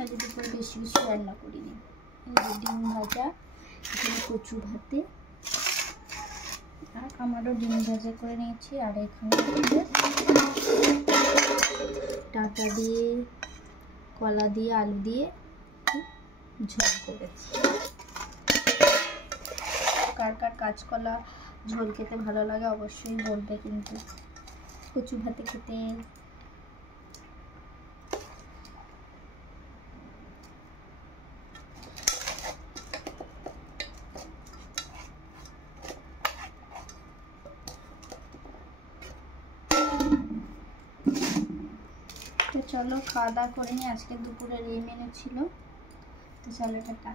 আজ দুপুরে বেশি কিছু রান্না করিনি। এই যে ডিম ভাজা, এখানে কচু ভাতে, আর আমারও ডিম ভাজা করে নিয়েছি। আর এখানে ডাঁটা দিয়ে, কলা দিয়ে, আলু দিয়ে ঝোল করেছি। কার কার কাঁচকলা ঝোল খেতে ভালো লাগে অবশ্যই বলবে কিন্তু। কচু ভাতে খেতে তো চলো খাওয়া দাওয়া করে নিই। আজকে দুপুরের এই মেনু ছিল। তো চলো টাটা।